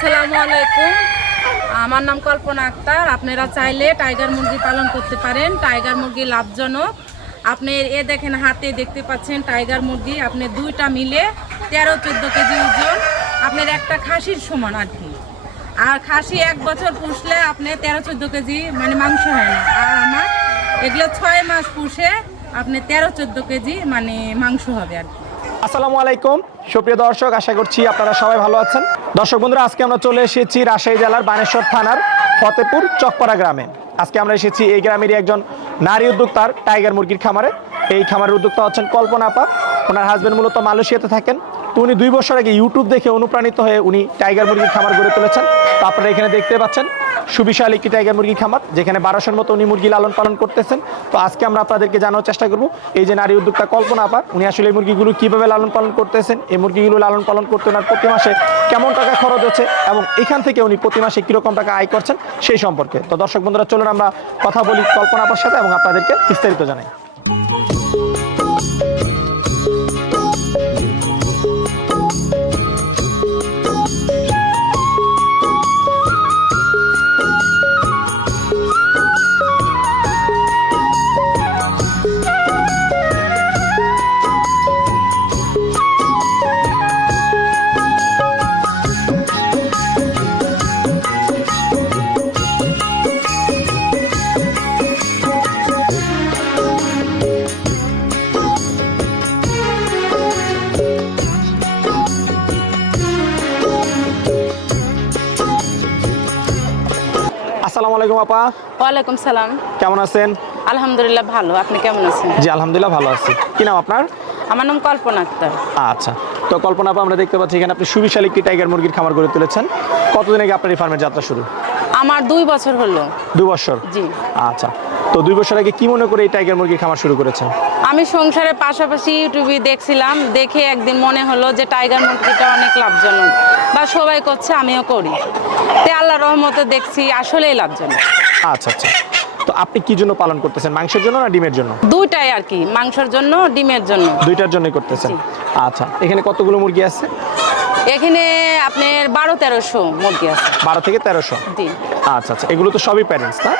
আসসালামু আলাইকুম। আমার নাম কল্পনা আক্তার। আপনারা চাইলে টাইগার মুরগি পালন করতে পারেন। টাইগার মুরগি লাভজনক। আপনি এ দেখেন, হাতে দেখতে পাচ্ছেন টাইগার মুরগি। আপনি দুইটা মিলে তেরো, চোদ্দ কেজি ওজন। আপনার একটা খাসির সমান আর কি। আর খাসি এক বছর পুষলে আপনি তেরো, চোদ্দ কেজি মানে মাংস হয় না। আর আমার এগুলো ছয় মাস পুষে আপনি তেরো, চোদ্দ কেজি মানে মাংস হবে আর কি। আসসালামু আলাইকুম। সুপ্রিয় দর্শক, আশা করছি আপনারা সবাই ভালো আছেন। দর্শক বন্ধুরা, আজকে আমরা চলে এসেছি রাজশাহী জেলার বানেশ্বর থানার ফতেপুর চকপাড়া গ্রামে। আজকে আমরা এসেছি এই গ্রামেরই একজন নারী উদ্যোক্তার টাইগার মুরগির খামারে। এই খামারের উদ্যোক্তা হচ্ছেন কল্পনা আপা। ওনার হাজবেন্ড মূলত মালয়েশিয়াতে থাকেন। তো উনি দুই বছর আগে ইউটিউব দেখে অনুপ্রাণিত হয়ে উনি টাইগার মুরগির খামার গড়ে তুলেছেন। তো আপনারা এখানে দেখতে পাচ্ছেন সুবিশাল একটি টাইগার মুরগি খামার, যেখানে বারোশোর মতো উনি মুরগি লালন পালন করতেছেন। তো আজকে আমরা আপনাদেরকে জানার চেষ্টা করব, এই যে নারী উদ্যোক্তা কল্পনা আপা, উনি আসলে এই মুরগিগুলো কীভাবে লালন পালন করতেছেন, এই মুরগিগুলো লালন পালন করতে ওনার প্রতি মাসে কেমন টাকা খরচ হচ্ছে এবং এখান থেকে উনি প্রতি মাসে কীরকম টাকা আয় করছেন সেই সম্পর্কে। তো দর্শক বন্ধুরা, চলুন আমরা কথা বলি কল্পনা আপার সাথে এবং আপনাদেরকে বিস্তারিত জানাই। আসসালামু আলাইকুম আপা। ওয়ালাইকুম সালাম। কেমন আছেন? আলহামদুলিল্লাহ ভালো। আপনি কেমন আছেন? জি আলহামদুলিল্লাহ ভালো আছি। কি নাম আপনার? আমার নাম কল্পনা আক্তার। আচ্ছা তো কল্পনা আপা আমরা দেখতে পাচ্ছি এখানে আপনি সুবিশাল একটি টাইগার মুরগির খামার গড়ে তুলেছেন। কতদিন আগে আপনার এই ফার্মের যাত্রা শুরু? আমার দুই বছর হলো। দু বছর? জি। আচ্ছা তো দুই বছর আগে কি মনে করে এই টাইগার মুরগির খামার শুরু করেছেন? আমি সংসারের পাশাপাশি ইউটিউবে দেখছিলাম দেখে একদিন মনে হলো যে টাইগার মুরগিটা অনেক লাভজনক। বা সবাই করছে আমিও করি। তে আল্লাহ রহমতে দেখছি আসলেই লাভজনক। আচ্ছা আচ্ছা। তো আপনি কি জন্য পালন করতেছেন? মাংসের জন্য না ডিমের জন্য? দুইটাই আর কি মাংসের জন্য ডিমের জন্য। দুইটার জন্যই করতেছেন। আচ্ছা এখানে কতগুলো মুরগি আছে? এখানে আপনার বারো তেরোশো মুরগি আছে। বারো থেকে তেরোশো? জি। আচ্ছা আচ্ছা। এগুলো তো সবই প্যারেন্টস না?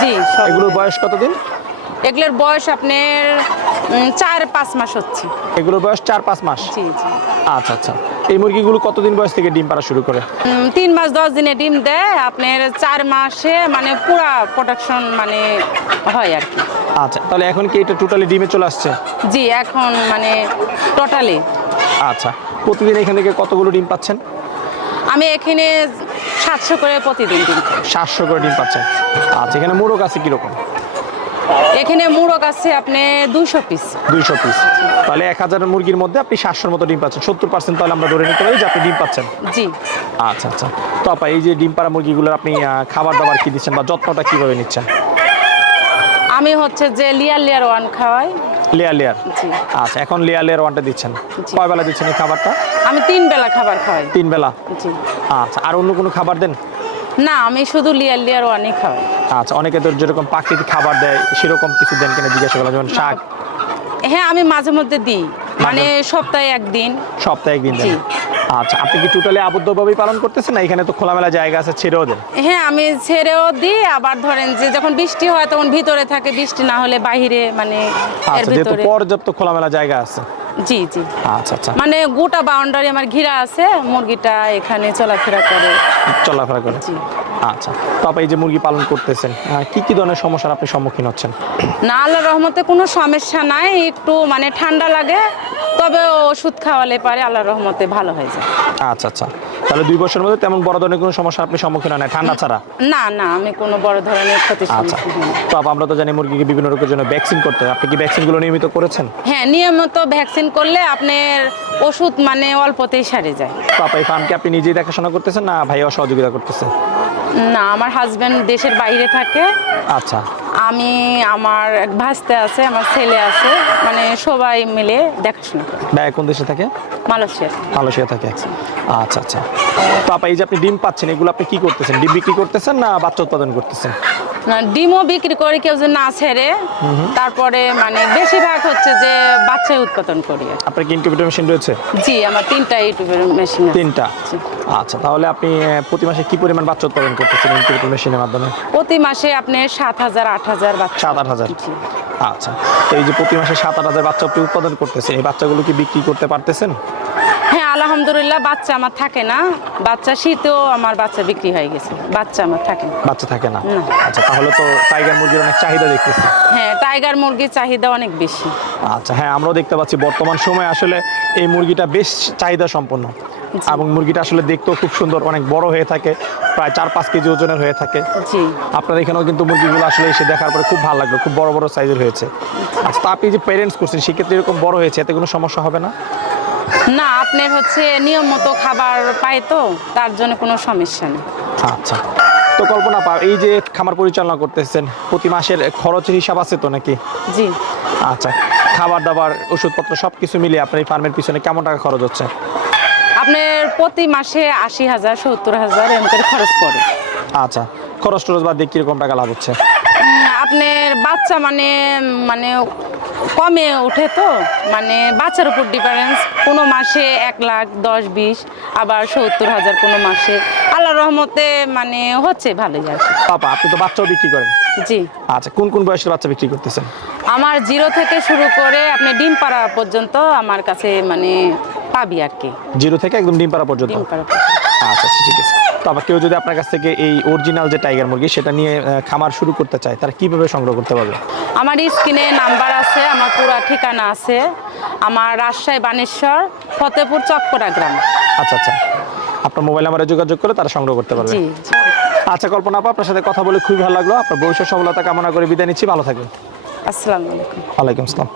জি এগুলোর বয়স কতদিন? এগুলোর বয়স আপনার চার পাঁচ মাস হচ্ছে। এগুলোর বয়স চার পাঁচ মাস? জি জি। আচ্ছা আচ্ছা। এই মুরগিগুলো কতদিন বয়স থেকে ডিম পাড়া শুরু করে? তিন মাস দশ দিনে ডিম দেয়। আপনার চার মাসে মানে পুরা প্রোডাকশন মানে হয় আর কি। আচ্ছা তাহলে এখন কি এটা টোটালি ডিমে চলে আসছে? জি এখন মানে টোটালি আচ্ছা প্রতিদিন এখান থেকে কতগুলো ডিম পাচ্ছেন? আমি এখানে সাতশো করে প্রতিদিন ডিম সাতশো করে ডিম পাচ্ছেন। আচ্ছা এখানে মোরগ আছে কীরকম? এখানে মুরগ আছে আপনি দুশো পিস দুইশো পিস তাহলে এক হাজার মুরগির মধ্যে আপনি সাতশোর মতো ডিম পাচ্ছেন। সত্তর পার্সেন্ট তাহলে আমরা ধরে নিতে পারি যে আপনি ডিম পাচ্ছেন। জি। আচ্ছা আচ্ছা। তো আপা এই যে ডিম পাড়া মুরগিগুলোর আপনি খাবার দাবার কি দিচ্ছেন বা যত্নটা কীভাবে নিচ্ছেন? আমি হচ্ছে যে লিয়ার লেয়ার ওয়ান খাওয়াই। লেয়ার লেয়ার আচ্ছা এখন লেয়ার লেয়ার ওয়ানটা দিচ্ছেন। কয় বেলা দিচ্ছেন এই খাবারটা? আমি তিন বেলা খাবার খাওয়াই। তিন বেলা? জি। আচ্ছা আর অন্য কোনো খাবার দেন? না আমি শুধু লিয়ার লেয়ার ওয়ানই খাওয়াই। আচ্ছা অনেকে তো যেরকম প্রাকৃতিক খাবার দেয় সেরকম কিছু দেন কিনা জিজ্ঞাসা করলাম যেমন শাক। হ্যাঁ আমি মাঝে মধ্যে দিই। মানে সপ্তাহে একদিন। সপ্তাহে একদিন দেন। আচ্ছা আপনি কি টোটালি আবদ্ধভাবেই পালন করতেছেন না এখানে তো খোলামেলা জায়গা আছে ছেড়েও দেন? হ্যাঁ আমি ছেড়েও দিই আবার ধরেন যে যখন বৃষ্টি হয় তখন ভিতরে থাকে বৃষ্টি না হলে বাইরে মানে আচ্ছা যেহেতু পর্যাপ্ত খোলামেলা জায়গা আছে। জি জি। আচ্ছা আচ্ছা। মানে গোটা বাউন্ডারি আমার ঘিরা আছে মুরগিটা এখানে চলাফেরা করে। চলাফেরা করে। জি। আচ্ছা। তো আপনি এই যে মুরগি পালন করতেছেন কি কি ধরনের সমস্যার আপনি সম্মুখীন হচ্ছেন? না আল্লাহ রহমতে কোনো সমস্যা নাই একটু মানে ঠান্ডা লাগে তবে ওষুধ খাওয়ালে পারে আল্লাহ রহমতে ভালো হয়ে যায়। আচ্ছা আচ্ছা। তাহলে দুই বছরের মধ্যে তেমন বড় ধরনের কোনো সমস্যা আপনি সম্মুখীন হয় না ঠান্ডা ছাড়া? না না আমি কোনো বড় ধরনের ক্ষতির আচ্ছা। সম্মুখীন হইনি। তো আমরা তো জানি মুরগিকে বিভিন্ন রোগের জন্য ভ্যাকসিন করতে হয়। আপনি কি ভ্যাকসিনগুলো নিয়মিত করেছেন? হ্যাঁ নিয়মিত ভ্যাকসিন করলে আপনার ওষুধ মানে অল্পতেই সারে যায়। তো আপনি এই ফার্মকে আপনি নিজেই দেখাশোনা করতেছেন না ভাইয়া সহযোগিতা করতেছে? না আমার হাজব্যান্ড দেশের বাইরে থাকে। আচ্ছা। আমি আমার এক ভাস্তে আছে আমার ছেলে আছে মানে সবাই মিলে দেখাশোনা ভাইয়া কোন দেশে থাকে? মালয়েশিয়া। মালয়েশিয়া থাকে। আচ্ছা আচ্ছা। তো আপা এই যে আপনি ডিম পাচ্ছেন এগুলো আপনি কি করতেছেন? ডিম বিক্রি করতেছেন না বাচ্চা উৎপাদন করতেছেন? ডিমও বিক্রি করে কেউ যে না ছেড়ে তারপরে মানে বেশিরভাগ হচ্ছে যে বাচ্চাই উৎপাদন করি আপনার কি ইনকিউবেটর মেশিন রয়েছে? জি আমার তিনটা ইউটিউবের মেশিন তিনটা? আচ্ছা তাহলে আপনি প্রতি মাসে কি পরিমাণ বাচ্চা উৎপাদন করতেছেন ইনকিউবেটর মেশিনের মাধ্যমে? প্রতি মাসে আপনি সাত হাজার আট হাজার বাচ্চা। সাত আট হাজার? আচ্ছা এই যে প্রতি মাসে সাত আট হাজার বাচ্চা আপনি উৎপাদন করতেছেন এই বাচ্চাগুলো কি বিক্রি করতে পারতেছেন? হ্যাঁ আলহামদুলিল্লাহ বাচ্চা আমার থাকে না। বাচ্চা শীতেও আমার বাচ্চা বিক্রি হয়ে গেছে। বাচ্চা আমার থাকে না। বাচ্চা থাকে না। আচ্ছা তাহলে তো টাইগার মুরগির অনেক চাহিদা দেখতেছি। হ্যাঁ টাইগার মুরগির চাহিদা অনেক বেশি। আচ্ছা হ্যাঁ আমরাও দেখতে পাচ্ছি বর্তমান সময়ে আসলে এই মুরগিটা বেশ চাহিদা সম্পন্ন। এবং মুরগিটা আসলে দেখতেও খুব সুন্দর অনেক বড় হয়ে থাকে প্রায় চার পাঁচ কেজি ওজনের হয়ে থাকে। জি। আপনার এখানেও কিন্তু মুরগিগুলো আসলে এসে দেখার পরে খুব ভালো লাগল খুব বড় বড় সাইজের হয়েছে। আচ্ছা তা আপনি যে প্যারেন্টস করছেন সেক্ষেত্রে এরকম বড় হয়েছে এতে কোনো সমস্যা হবে না? না আপনার হচ্ছে নিয়ম মতো খাবার পায় তো তার জন্য কোনো সমস্যা নেই। আচ্ছা। তো কল্পনা পা এই যে খামার পরিচালনা করতেছেন প্রতি মাসের খরচের হিসাব আছে তো নাকি? জি। আচ্ছা খাবার দাবার ওষুধপত্র সব কিছু মিলিয়ে আপনার এই ফার্মের পিছনে কেমন টাকা খরচ হচ্ছে? আপনার প্রতি মাসে আশি হাজার সত্তর হাজার করে খরচ পড়ে। আচ্ছা খরচ টরচ বাদ দিয়ে কীরকম টাকা লাভ হচ্ছে? আপনার বাচ্চা মানে মানে কমে ওঠে তো? মানে বাচ্চার উপর ডিফারেন্স কোনো মাসে এক লাখ দশ বিশ আবার সত্তর হাজার কোনো মাসে। আল্লাহ রহমতে মানে হচ্ছে ভালোই আর কি। পাপা আপনি তো বাচ্চাও বিক্রি করেন। জি। আচ্ছা কোন কোন বয়সের বাচ্চা বিক্রি করতেছেন? আমার জিরো থেকে শুরু করে আপনি ডিম পাড়া পর্যন্ত আমার কাছে মানে পাবি আর কি। জিরো থেকে একদম ডিম পাড়া পর্যন্ত? ডিম পাড়া আচ্ছা আচ্ছা ঠিক আছে। আবার কেউ যদি আপনার কাছ থেকে এই অরিজিনাল যে টাইগার মুরগি সেটা নিয়ে খামার শুরু করতে চায় তারা কীভাবে সংগ্রহ করতে পারবে? আমার স্ক্রিনে নাম্বার আছে আমার পুরা ঠিকানা আছে। আমার রাজশাহী বানেশ্বর ফতেপুর চকপড়া গ্রাম। আচ্ছা আচ্ছা। আপনার মোবাইল নাম্বারে যোগাযোগ করে তারা সংগ্রহ করতে পারবে। আচ্ছা কল্পনা আপা আপনার সাথে কথা বলে খুবই ভালো লাগল। আপনার ভবিষ্যৎ সফলতা কামনা করে বিদায় নিচ্ছি। ভালো থাকবেন। আসসালামু আলাইকুম। ওয়ালাইকুম আসসালাম।